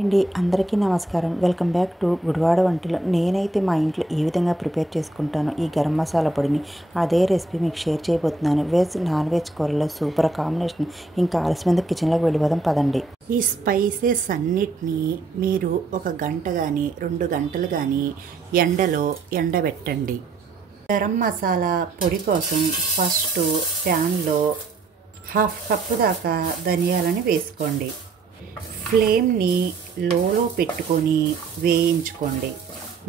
అండి అందరికీ నమస్కారం. వెల్కమ్ బ్యాక్ టు గుడివాడ వంటలు. నేనైతే మా ఇంట్లో ఈ విధంగా ప్రిపేర్ చేసుకుంటాను ఈ గరం మసాలా పొడిని. అదే రెసిపీ మీకు షేర్ చేయబోతున్నాను. వెజ్ నాన్ వెజ్ కూరలో సూపర్ కాంబినేషన్. ఇంకా ఆలస్యమైన కిచెన్లోకి వెళ్ళిపోదాం పదండి. ఈ స్పైసెస్ అన్నిటినీ మీరు 1 గంట కానీ 2 గంటలు కానీ ఎండలో ఎండబెట్టండి. గరం మసాలా పొడి కోసం ఫస్ట్ ప్యాన్లో 1/2 కప్పు దాకా ధనియాలని వేసుకోండి. ఫ్లేమ్ని లోలో పెట్టుకొని వేయించుకోండి.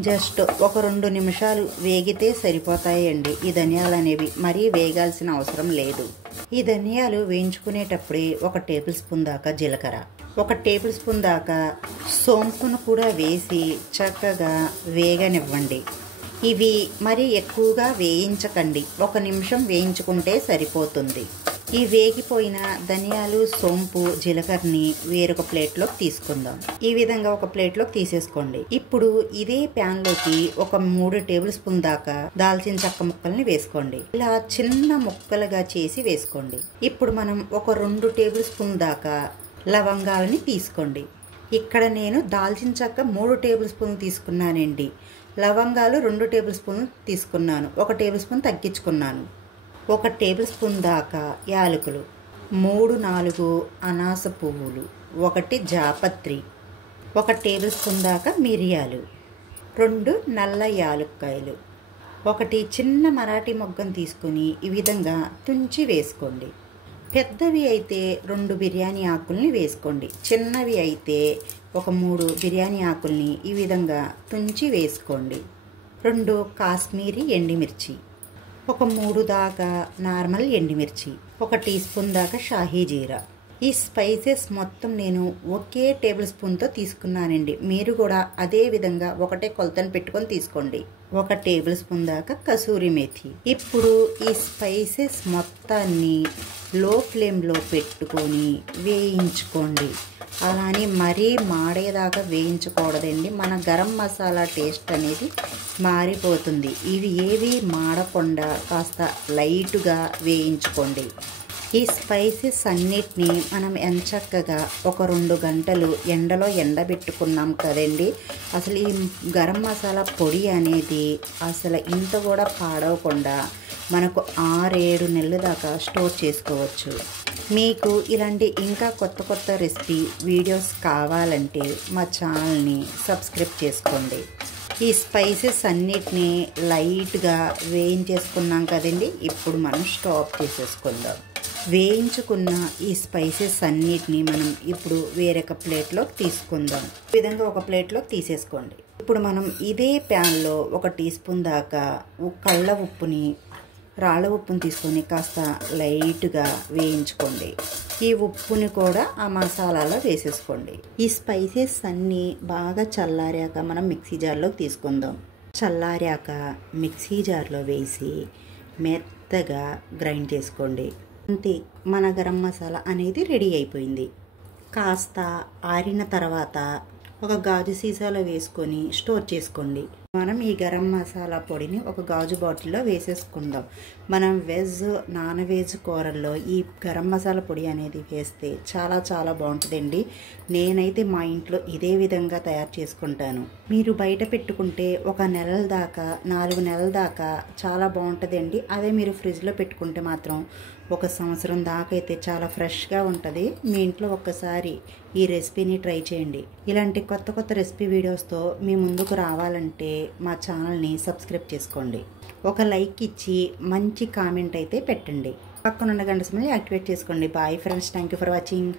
జస్ట్ 1-2 నిమిషాలు వేగితే సరిపోతాయండి. ఈ ధనియాలు అనేవి మరీ వేగాల్సిన అవసరం లేదు. ఈ ధనియాలు వేయించుకునేటప్పుడే 1 టేబుల్ స్పూన్ దాకా జీలకర్ర, 1 టేబుల్ స్పూన్ దాకా సోంపును కూడా వేసి చక్కగా వేగనివ్వండి. ఇవి మరీ ఎక్కువగా వేయించకండి. 1 నిమిషం వేయించుకుంటే సరిపోతుంది. ఈ వేగిపోయిన ధనియాలు, సోంపు, జీలకర్రని వేరొక ప్లేట్లోకి తీసుకుందాం. ఈ విధంగా ఒక ప్లేట్లోకి తీసేసుకోండి. ఇప్పుడు ఇదే ప్యాన్లోకి 3 టేబుల్ స్పూన్ దాకా దాల్చిన చెక్క ముక్కల్ని వేసుకోండి. ఇలా చిన్న ముక్కలుగా చేసి వేసుకోండి. ఇప్పుడు మనం 2 టేబుల్ స్పూన్ దాకా లవంగాలని తీసుకోండి. ఇక్కడ నేను దాల్చిన చెక్క 3 టేబుల్ స్పూన్ తీసుకున్నానండి. లవంగాలు 2 టేబుల్ స్పూన్ తీసుకున్నాను. 1 టేబుల్ స్పూన్ తగ్గించుకున్నాను. 1 టేబుల్ స్పూన్ దాకా యాలకులు, 3-4 అనాస పువ్వులు, 1 జాపత్రి, 1 టేబుల్ స్పూన్ దాకా మిరియాలు, 2 నల్ల యాలుక్కాయలు, 1 చిన్న మరాఠీ మొగ్గను తీసుకుని ఈ విధంగా తుంచి వేసుకోండి. పెద్దవి అయితే 2 బిర్యానీ ఆకుల్ని వేసుకోండి. చిన్నవి అయితే 3 బిర్యానీ ఆకుల్ని ఈ విధంగా తుంచి వేసుకోండి. 2 కాశ్మీరీ ఎండుమిర్చి, 3 దాకా నార్మల్ ఎండుమిర్చి, 1 టీ స్పూన్ దాకా షాహీ జీరా. ఈ స్పైసెస్ మొత్తం నేను ఒకే టేబుల్ స్పూన్తో తీసుకున్నానండి. మీరు కూడా అదే విధంగా ఒకటే కొలతను పెట్టుకొని తీసుకోండి. 1 టేబుల్ స్పూన్ దాకా కసూరి మేథి. ఇప్పుడు ఈ స్పైసెస్ మొత్తాన్ని లో ఫ్లేమ్లో పెట్టుకొని వేయించుకోండి. అలానే మరీ మాడేదాకా వేయించకూడదండి. మన గరం మసాలా టేస్ట్ అనేది మారిపోతుంది. ఇవి ఏవి మాడకుండా కాస్త లైట్గా వేయించుకోండి. ఈ స్పైసెస్ అన్నిటినీ మనం ఎంచక్కగా 1-2 గంటలు ఎండలో ఎండబెట్టుకున్నాం కదండి. అసలు ఈ గరం మసాలా పొడి అనేది అసలు ఇంత కూడా పాడవకుండా మనకు 6-7 నెలల దాకా స్టోర్ చేసుకోవచ్చు. మీకు ఇలాంటి ఇంకా కొత్త రెసిపీ వీడియోస్ కావాలంటే మా ఛానల్ని సబ్స్క్రైబ్ చేసుకోండి. ఈ స్పైసెస్ అన్నిటినీ లైట్గా వేయించేసుకున్నాం కదండి. ఇప్పుడు మనం స్టాప్ చేసేసుకుందాం. వేయించుకున్న ఈ స్పైసెస్ అన్నిటినీ మనం ఇప్పుడు వేరొక ప్లేట్లోకి తీసుకుందాం. ఈ విధంగా ఒక ప్లేట్లోకి తీసేసుకోండి. ఇప్పుడు మనం ఇదే ప్యాన్లో 1 టీ స్పూన్ దాకా కళ్ళ ఉప్పుని, రాళ్ళ ఉప్పుని తీసుకొని కాస్త లైట్గా వేయించుకోండి. ఈ ఉప్పుని కూడా ఆ మసాలాలో వేసేసుకోండి. ఈ స్పైసెస్ అన్నీ బాగా చల్లారాక మనం మిక్సీ జార్లోకి తీసుకుందాం. చల్లారాక మిక్సీ జార్లో వేసి మెత్తగా గ్రైండ్ చేసుకోండి. అంతే, మన గరం మసాలా అనేది రెడీ అయిపోయింది. కాస్త ఆరిన తర్వాత ఒక గాజు సీసాలో వేసుకొని స్టోర్ చేసుకోండి. మనం ఈ గరం మసాలా పొడిని ఒక గాజు బాటిల్లో వేసేసుకుందాం. మనం వెజ్ నాన్ వెజ్ కూరల్లో ఈ గరం మసాలా పొడి అనేది వేస్తే చాలా బాగుంటుందండి. నేనైతే మా ఇంట్లో ఇదే విధంగా తయారు చేసుకుంటాను. మీరు బయట పెట్టుకుంటే 1 నెలల దాకా 4 నెలల దాకా చాలా బాగుంటుందండి. అదే మీరు ఫ్రిడ్జ్లో పెట్టుకుంటే మాత్రం 1 సంవత్సరం దాకా అయితే చాలా ఫ్రెష్గా ఉంటుంది. మీ ఇంట్లో ఒక్కసారి ఈ రెసిపీని ట్రై చేయండి. ఇలాంటి కొత్త రెసిపీ వీడియోస్తో మీ ముందుకు రావాలంటే మా ఛానల్ని సబ్స్క్రైబ్ చేసుకోండి. ఒక లైక్ ఇచ్చి మంచి కామెంట్ అయితే పెట్టండి. పక్కనున్న గంట సమయం యాక్టివేట్ చేసుకోండి. Bye friends, thank you for watching.